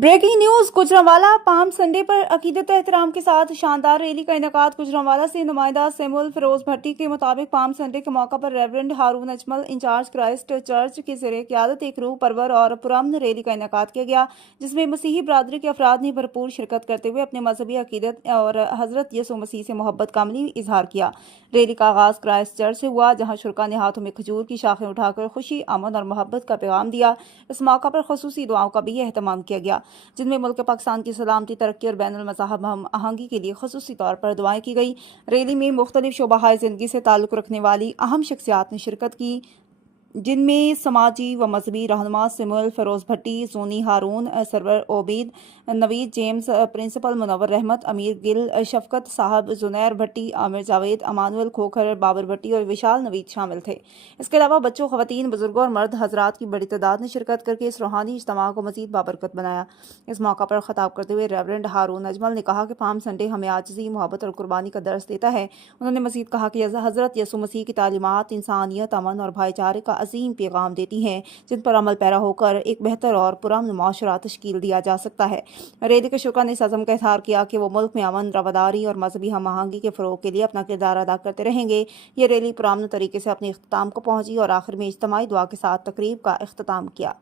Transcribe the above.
Breaking news. Gujranwala palm Sunday पर अकीदत एहतराम के साथ शानदार रैली का इनेकाद। गुजरांवाला से नुमाइंदा सैमुअल फिरोज भट्टी के मुताबिक पाम संडे के मौका पर रेवरेंड हारून अजमल इंचार्ज क्राइस्ट चर्च के ज़रिए क़यादत एक रूह परवर और पुरअमन रैली का इनेकाद किया गया, जिसमें मसीही बरादरी के अफराद ने भरपूर शिरकत करते हुए अपने मजहबी अकीदत और हजरत यसु मसीह से मोहब्बत का अमली इजहार किया। रैली का आगाज क्राइस्ट चर्च से हुआ, जहाँ शुरका ने हाथों में खजूर की शाखें उठाकर खुशी, अमन और मोहब्बत का पैगाम दिया। इस मौका पर खसूसी दुआओं का भी एहतमाम किया गया, जिनमें मुल्क पाकिस्तान की सलामती, तरक्की और बैनुल मज़ाहब हम आहंगी के लिए खसूसी तौर पर दुआएं की गई। रैली में मुख्तलिफ शोबाहाय ज़िंदगी से ताल्लुक़ रखने वाली अहम शख्सियात ने शिरकत की, जिनमें समाजी व मजहबी रहनुमा Samuel Feroz Bhatti, Soni Haroon, Sarwar Obaid, Naveed James, principal Munawar Rehmat, Amir Gill, शफकत साहब, जुनैर भट्टी, आमिर जावेद, अमानुअल खोखर, बाबर भट्टी और विशाल नवीद शामिल थे। इसके अलावा बच्चों, खवातीन, बुजुर्गों और मर्द हजरात की बड़ी तादाद ने शिरकत करके इस रूहानी इज्तिमा को मजीद बाबरकत बनाया। इस मौका पर खिताब करते हुए रेवरेंड हारून अजमल ने कहा कि पाम संडे हमें आजिज़ी, मोहब्बत और कुर्बानी का दर्स देता है। उन्होंने मजीद कहा कि हजरत यसु मसीह की तालीमात इंसानियत, अमन और भाईचारे का अजीम पैगाम देती हैं, जिन पर अमल पैरा होकर एक बेहतर और पुरअमन मुआशरा तश्कील दिया जा सकता है। रैली के शुरा ने इस अज़म का इज़हार किया कि वो मुल्क में अमन, रवादारी और मजहबी हम आहंगी के फ़रोग़ के लिए अपना किरदार अदा करते रहेंगे। ये रैली पुरअमन तरीके से अपने इख्तिताम को पहुंची और आखिर में इज्तिमाई दुआ के साथ तकरीब का इख्तिताम किया।